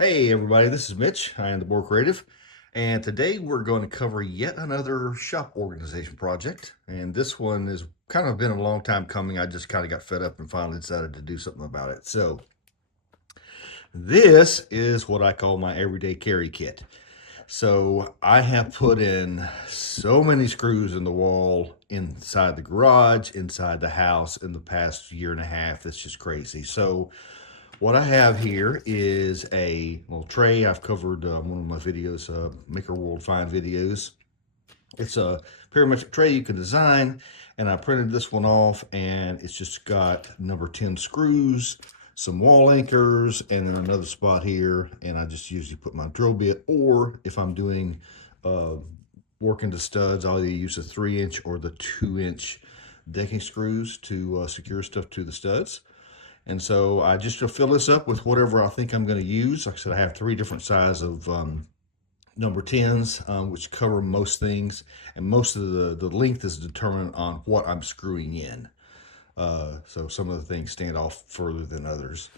Hey everybody, this is Mitch. I am the Board Creative, and today we're going to cover yet another shop organization project. And this one has kind of been a long time coming. I just kind of got fed up and finally decided to do something about it. So this is what I call my everyday carry kit. So I have put in so many screws in the wall, inside the garage, inside the house in the past year and a half. It's just crazy. So what I have here is a little tray. I've covered one of my videos, Maker World Find videos. It's a parametric tray you can design, and I printed this one off, and it's just got number 10 screws, some wall anchors, and then another spot here, and I just usually put my drill bit, or if I'm doing work into studs, I'll either use a 3-inch or the 2-inch decking screws to secure stuff to the studs. And so I just fill this up with whatever I think I'm going to use. Like I said, I have 3 different sizes of number 10s, which cover most things. And most of the length is determined on what I'm screwing in. So some of the things stand off further than others.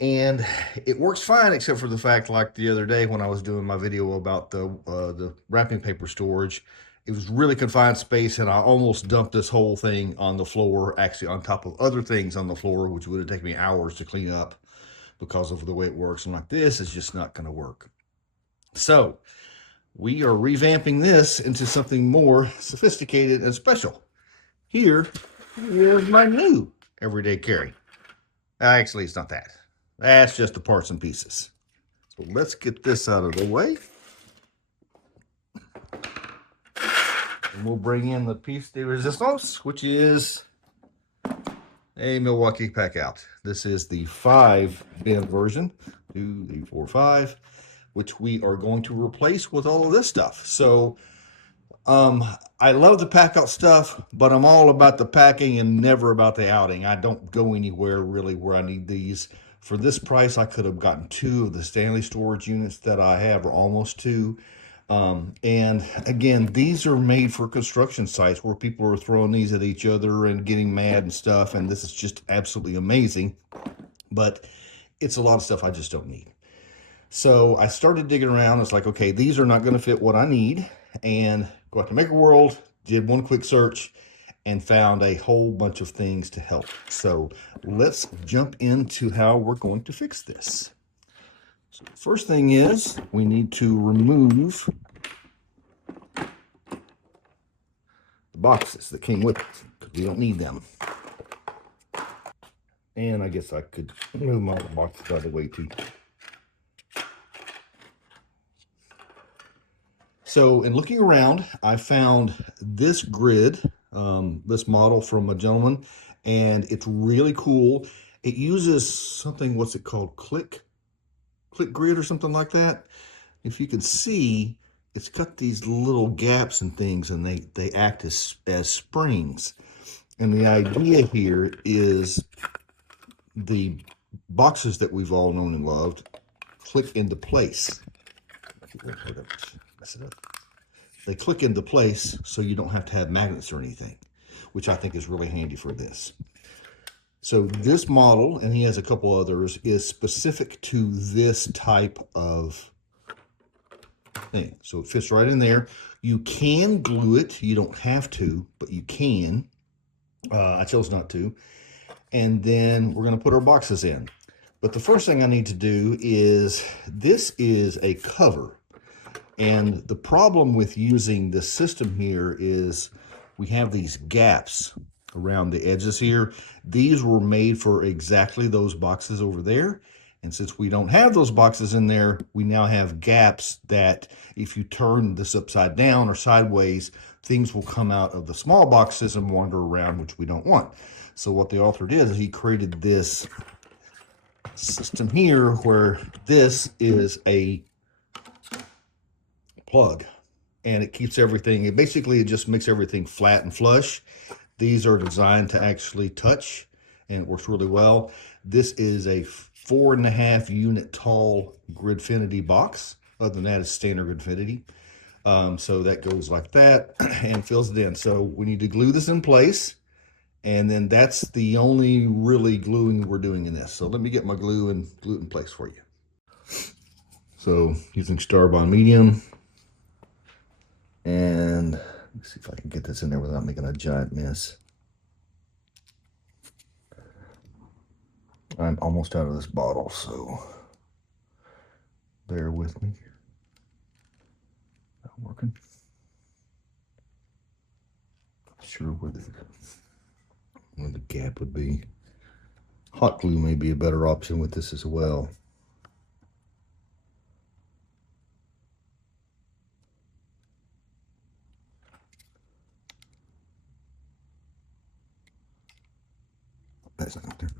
And it works fine, except for the fact, like the other day when I was doing my video about the wrapping paper storage, it was really confined space, and I almost dumped this whole thing on the floor, actually on top of other things on the floor, which would have taken me hours to clean up because of the way it works. I'm like, this is just not going to work. So we are revamping this into something more sophisticated and special. Here is my new everyday carry. Actually, it's not that. That's just the parts and pieces. So let's get this out of the way. And we'll bring in the piece de resistance, which is a Milwaukee Packout. This is the 5-bin version, 2, 3, 4, 5, which we are going to replace with all of this stuff. So I love the Packout stuff, but I'm all about the packing and never about the outing. I don't go anywhere really where I need these. For this price, I could have gotten 2 of the Stanley storage units that I have, or almost 2. And again, these are made for construction sites where people are throwing these at each other and getting mad and stuff. And this is just absolutely amazing, but it's a lot of stuff I just don't need. So I started digging around. It's like, okay, these are not going to fit what I need. And go out to Maker World, did one quick search, and found a whole bunch of things to help. So let's jump into how we're going to fix this. So the first thing is we need to remove the boxes that came with it, because we don't need them. And I guess I could move my other boxes out of the way too. So in looking around, I found this grid, this model from a gentleman, and it's really cool. It uses something, what's it called? Click grid or something like that. If you can see, it's got these little gaps and things, and they act as springs. And the idea here is the boxes that we've all known and loved click into place. Mess it up. They click into place so you don't have to have magnets or anything, which I think is really handy for this. So this model, and he has a couple others, is specific to this type of thing. So it fits right in there. You can glue it. You don't have to, but you can. I chose not to. And then we're going to put our boxes in. But the first thing I need to do is, this is a cover. And the problem with using this system here is we have these gaps around the edges here. These were made for exactly those boxes over there. And since we don't have those boxes in there, we now have gaps that if you turn this upside down or sideways, things will come out of the small boxes and wander around, which we don't want. So what the author did is he created this system here where this is a plug, and it keeps everything, it just makes everything flat and flush. These are designed to actually touch, and it works really well. This is a 4.5 unit tall Gridfinity box. Other than that, it's standard Gridfinity. So that goes like that and fills it in. So we need to glue this in place, and then that's the only really gluing we're doing in this. So let me get my glue and glue it in place for you. So using Starbond medium, and let's see if I can get this in there without making a giant mess. I'm almost out of this bottle, so bear with me. Not working. Not sure where the gap would be. Hot glue may be a better option with this as well. That's not there.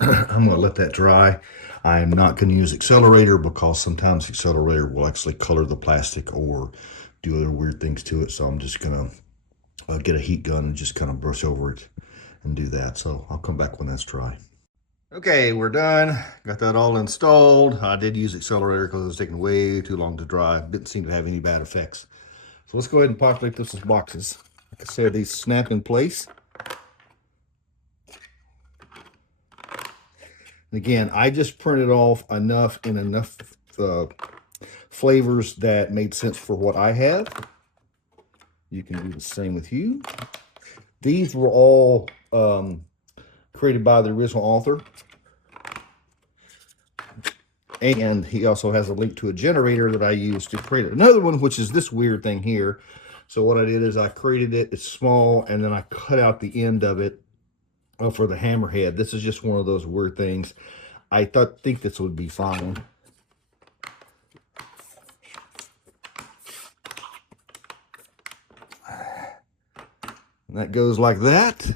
I'm going to let that dry. I'm not going to use accelerator because sometimes accelerator will actually color the plastic or do other weird things to it. So I'm just going to get a heat gun and just kind of brush over it and do that. So I'll come back when that's dry. Okay, we're done. Got that all installed. I did use accelerator because it was taking way too long to dry. Didn't seem to have any bad effects. So let's go ahead and populate this with boxes. Like I said, these snap in place. And again, I just printed off enough in enough flavors that made sense for what I have. You can do the same with you. These were all created by the original author. And he also has a link to a generator that I used to create another one, which is this weird thing here. So what I did is I created it, it's small, and then I cut out the end of it for the hammerhead. This is just one of those weird things. I think this would be fine. And that goes like that.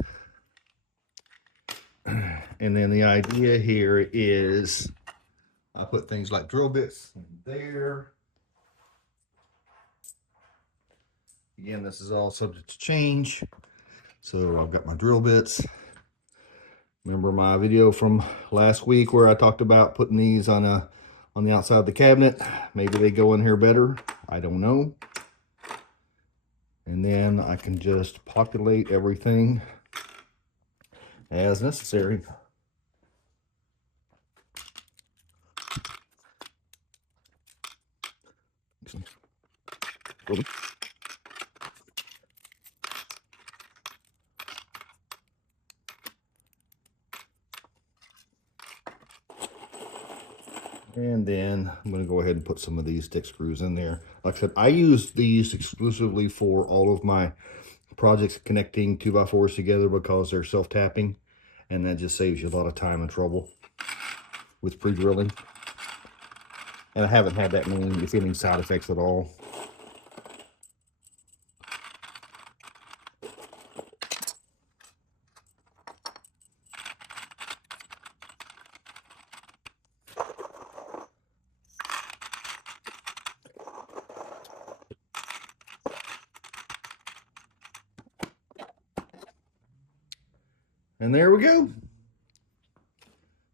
And then the idea here is I put things like drill bits in there. Again, this is all subject to change. So I've got my drill bits. Remember my video from last week where I talked about putting these on the outside of the cabinet? Maybe they go in here better. I don't know. And then I can just populate everything as necessary. And then I'm going to go ahead and put some of these stick screws in there. Like I said, I use these exclusively for all of my projects connecting 2x4s together because they're self-tapping, and that just saves you a lot of time and trouble with pre-drilling. And I haven't had that many, if any, side effects at all. And there we go.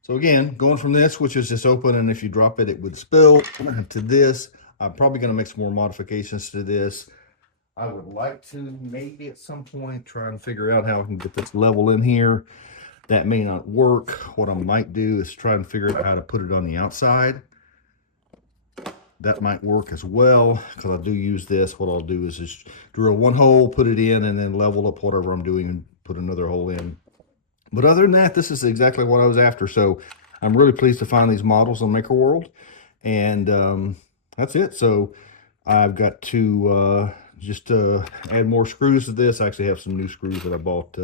So again, going from this, which is just open, and if you drop it, it would spill, to this. I'm probably going to make some more modifications to this. I would like to maybe at some point try and figure out how I can get this level in here. That may not work. What I might do is try and figure out how to put it on the outside. That might work as well, because I do use this. What I'll do is just drill one hole, put it in, and then level up whatever I'm doing and put another hole in. But other than that, this is exactly what I was after. So I'm really pleased to find these models on Maker World. And that's it. So I've got to just add more screws to this. I actually have some new screws that I bought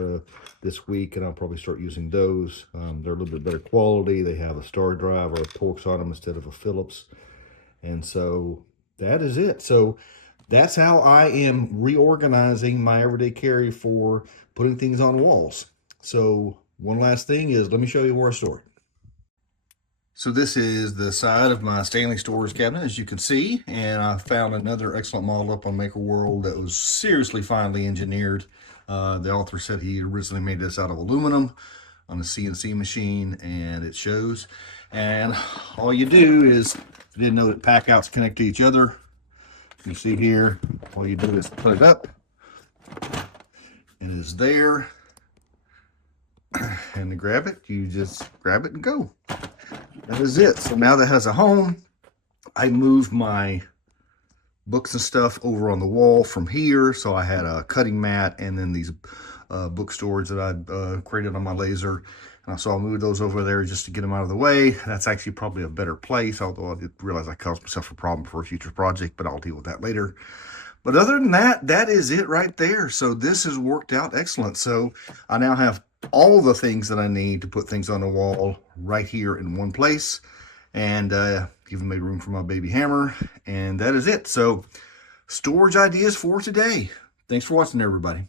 this week, and I'll probably start using those. They're a little bit better quality. They have a star drive or a Torx on them instead of a Phillips. And so that is it. So that's how I am reorganizing my everyday carry for putting things on walls. So one last thing is, let me show you where I store it. So this is the side of my Stanley storage cabinet, as you can see, and I found another excellent model up on Maker World that was seriously finely engineered. The author said he originally made this out of aluminum on a CNC machine, and it shows. And all you do is, if you didn't know that Packouts connect to each other, You see here, all you do is put it up, and it is there. And to grab it, you just grab it and go. That is it. So now that has a home, I moved my books and stuff over on the wall from here. So I had a cutting mat and then these book storage that I created on my laser. And so I'll move those over there just to get them out of the way. That's actually probably a better place, although I did realize I caused myself a problem for a future project, but I'll deal with that later. But other than that, that is it right there. So this has worked out excellent. So I now have all the things that I need to put things on the wall right here in one place, and even made room for my baby hammer, and that is it. So storage ideas for today. Thanks for watching, everybody.